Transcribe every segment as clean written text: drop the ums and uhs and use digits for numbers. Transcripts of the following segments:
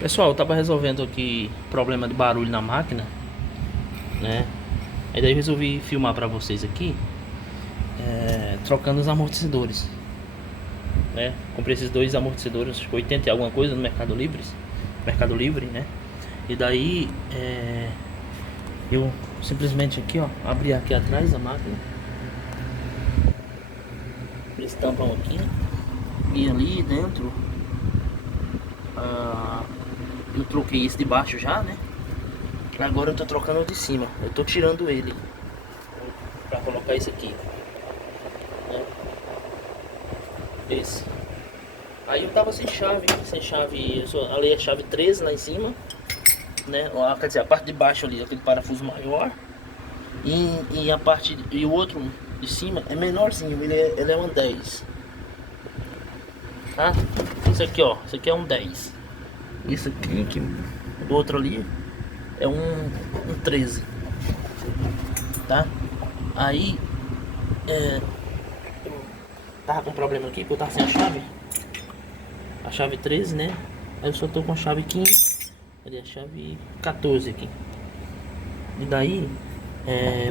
Pessoal, eu tava resolvendo aqui problema de barulho na máquina, né? Aí daí eu resolvi filmar pra vocês aqui, trocando os amortecedores, né? Comprei esses dois amortecedores, acho que 80 e alguma coisa no Mercado Livre, né? E daí eu simplesmente aqui, ó, abri aqui atrás da máquina, eles tampam aqui, e ali dentro eu troquei esse de baixo já, né? Agora eu tô trocando o de cima. Eu tô tirando ele pra colocar esse aqui, né? Esse. Aí eu tava sem chave. Eu só ali a chave 13 lá em cima, né? Quer dizer, a parte de baixo ali, aquele parafuso maior. E a parte. E o outro de cima é menorzinho, ele é um 10. Tá? Isso aqui, ó. Isso aqui é um 10. Isso aqui, do outro ali, é um 13. Tá? Aí eu tava com um problema aqui, porque eu tava sem a chave 13, né? Aí eu só tô com a chave 15, ali a chave 14 aqui. E daí,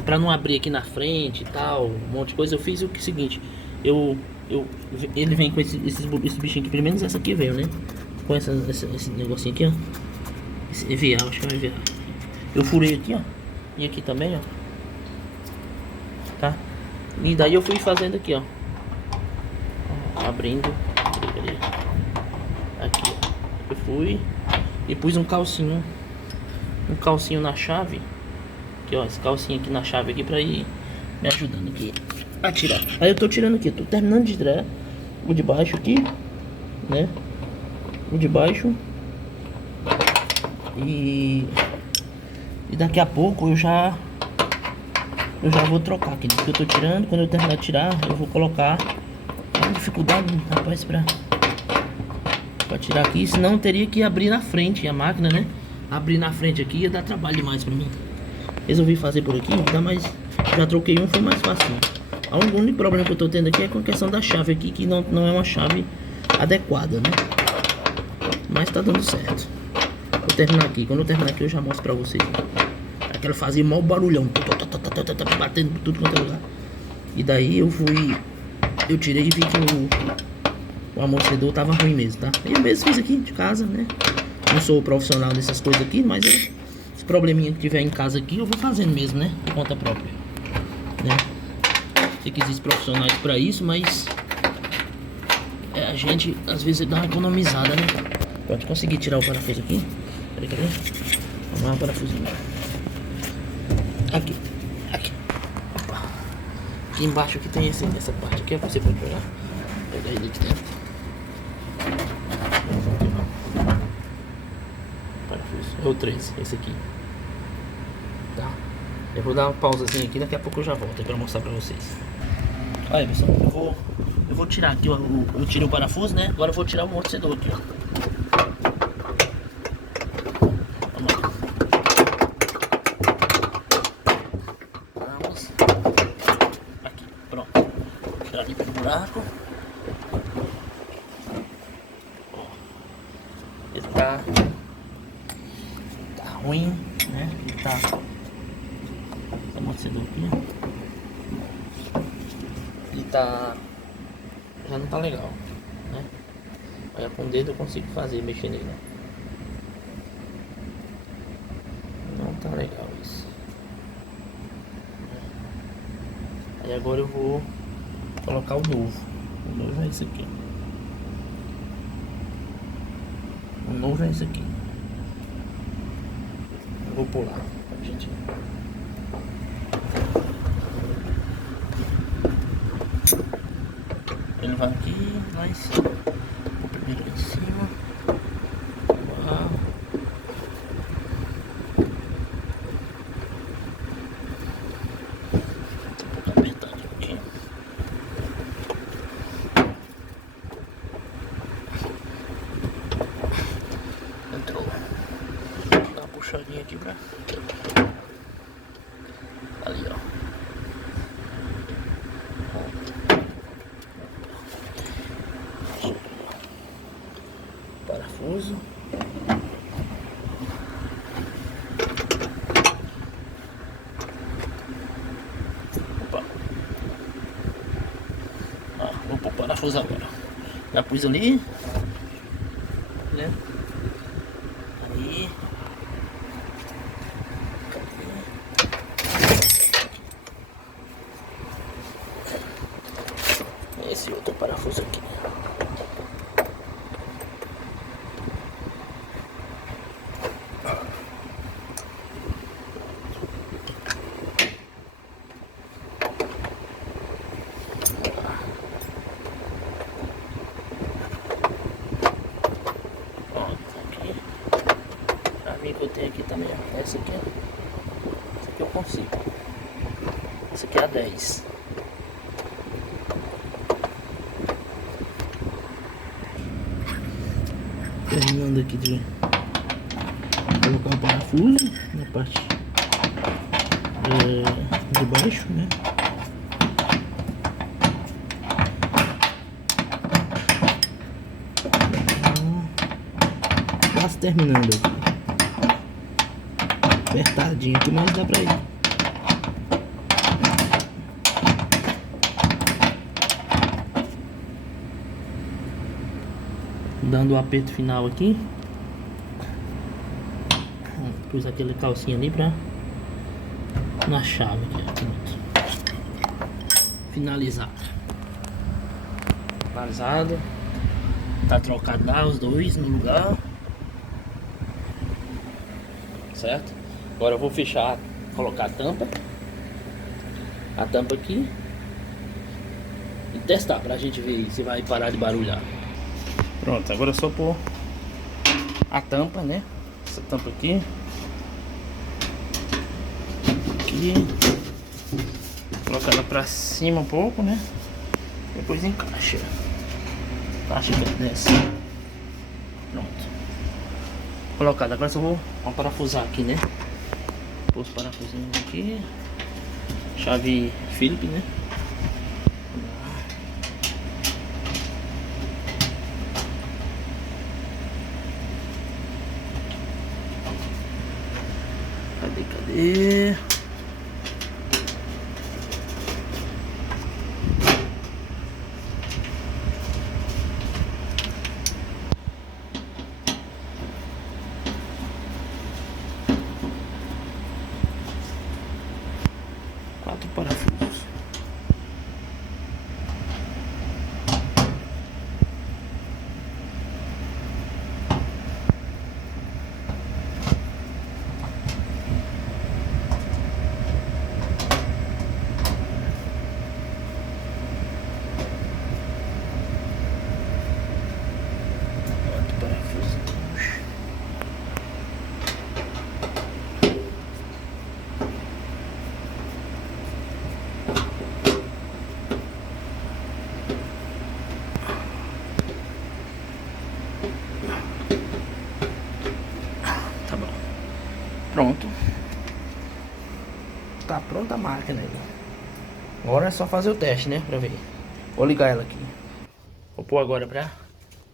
pra não abrir aqui na frente e tal, um monte de coisa, eu fiz o seguinte, eu, eu, ele vem com esse bichinho aqui, pelo menos essa aqui veio, né? Com esse negocinho aqui, ó. Esse EVA, acho que é um EVA. Eu furei aqui, ó. E aqui também, ó. Tá? E daí eu fui fazendo aqui, ó. Abrindo. Aqui, ó. Eu fui e pus um calcinho na chave. Aqui, ó, esse calcinho aqui na chave aqui pra ir me ajudando aqui a tirar. Aí eu tô tirando aqui, tô terminando de tirar o de baixo aqui, né? O de baixo. E daqui a pouco eu já vou trocar aqui. Que eu tô tirando, quando eu terminar de tirar, eu vou colocar. Tem dificuldade, rapaz, pra tirar aqui, senão teria que abrir na frente a máquina, né? Abrir na frente aqui ia dar trabalho demais pra mim. Resolvi fazer por aqui, dá mais. Já troquei um, foi mais fácil. O único problema que eu tô tendo aqui é com a questão da chave aqui, que não é uma chave adequada, né? Mas tá dando certo. Vou terminar aqui, quando eu terminar aqui eu já mostro pra vocês. Aquela fazia mau barulhão, batendo por tudo quanto é lugar. E daí eu tirei e vi que o amortecedor tava ruim mesmo, tá? Eu mesmo fiz aqui de casa, né? Não sou profissional dessas coisas aqui, mas os probleminha que tiver em casa aqui eu vou fazendo mesmo, né? Por conta própria, né? Sei que existem profissionais pra isso, mas a gente às vezes dá uma economizada, né? Pode conseguir tirar o parafuso aqui. Cadê? Vamos lá, o parafusinho. Aqui. Opa. Aqui embaixo aqui tem essa parte aqui, você pode pegar. Pegar ele de dentro. Parafuso. É o 13, esse aqui. Tá. Eu vou dar uma pausazinha aqui, daqui a pouco eu já volto pra mostrar pra vocês. Olha, pessoal, eu vou tirar aqui, ó, eu tirei o parafuso, né? Agora eu vou tirar o amortecedor aqui, ó. Buraco. Ele tá ruim, né? Ele tá esse amortecedor aqui. Ele tá já não tá legal, né? Olha, com o dedo eu consigo mexer nele. Não tá legal isso. Aí agora eu vou colocar o novo. O novo é esse aqui. O novo é esse aqui. Eu vou pular pra gente. Ele vai aqui, lá em cima. O primeiro lá em cima. Uau. Um pouco apertado aqui. Entrou. Vou dar uma puxadinha aqui pra. Ali, ó. Parafuso. parafuso agora. Já pus ali, né? Aí. Esse outro parafuso aqui. Que eu tenho aqui também, ó. Essa aqui eu consigo. Essa aqui é a 10. Terminando aqui de colocar o parafuso na parte de baixo, né? Quase terminando aqui. Apertadinho aqui, mas dá pra ir. Dando o aperto final aqui. Pus aquele calcinha ali pra na chave aqui. Finalizado. Finalizado. Tá trocado lá os dois no lugar. Certo? Agora eu vou fechar, colocar a tampa aqui e testar pra gente ver se vai parar de barulhar. Pronto, agora é só pôr a tampa, né? Essa tampa aqui. Colocar ela pra cima um pouco, né? Depois encaixa. Encaixa que desce. Pronto. Colocado, agora só vou parafusar aqui, né? Pôr os parafusinhos aqui. Chave Phillips, né? Cadê? 4 parafusos. Tá bom. Pronto. Tá pronta a máquina aí. Agora é só fazer o teste, né? Pra ver. Vou ligar ela aqui. Vou pôr agora pra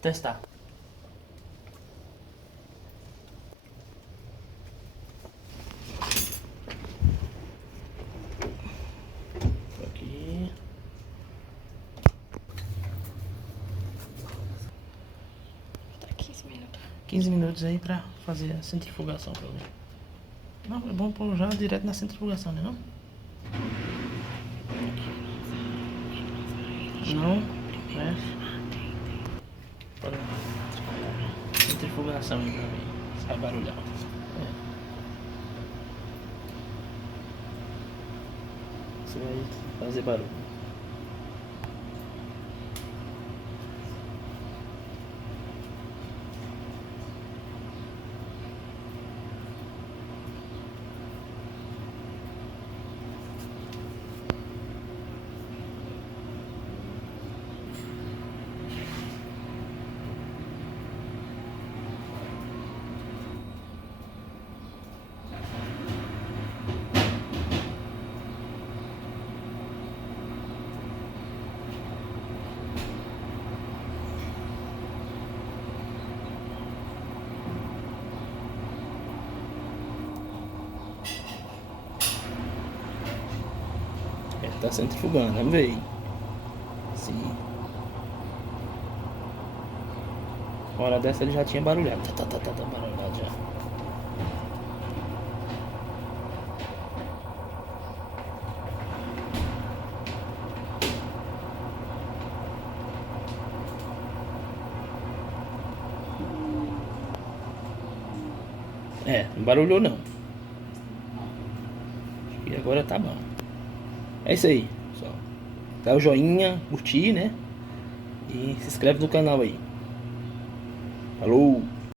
testar. Aqui. Tá 15 minutos. 15 minutos aí pra fazer a centrifugação pra mim. Não, é bom pôr já direto na centrifugação, né? Não? Não, né? Bora. Centrifugação aí pra mim. Sai barulhão. É. Você vai fazer barulho. Tá centrifugando, vamos ver. Sim. Uma hora dessa ele já tinha barulhado. Tá barulhado já. É, não barulhou não. E agora tá bom. É isso aí, pessoal. Dá o joinha, curtir, né? E se inscreve no canal aí. Falou!